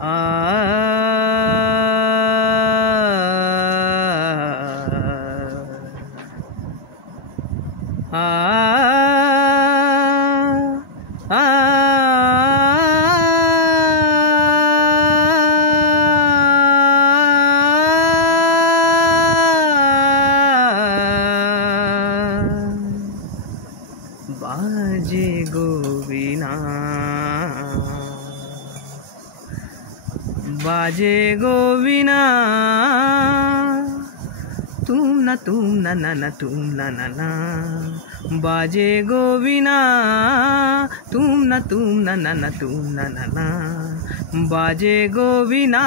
आ बाजे गो वीणा बाजे गो वीणा तुम ना तुम ना बाजे गो वीणा तुम ना तुम ना बाजे गो वीणा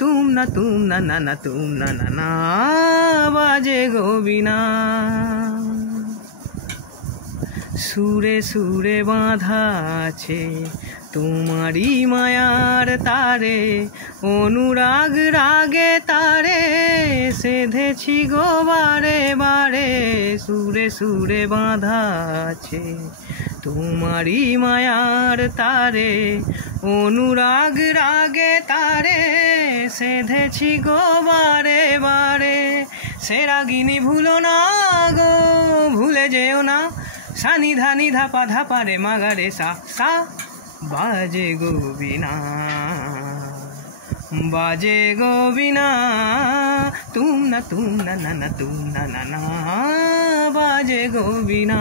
तुम ना बाजे गो वीणा সুরে সুরে বাঁধা আছে তোমারই মায়ার তারে অনুরাগ রাগে তারে সেধেছি গো বারে বারে সুরে সুরে বাঁধা আছে তোমারই মায়ার তারে অনুরাগ রাগে তারে সেধেছি গো বারে বারে সে রাগিনী ভুলো না গো ভুলে যেও না सा निधा निधा पा धा पा रे मा गा रे सा बाजे गो वीणा बाजे गो वीणा तुम ना बाजे गो वीणा।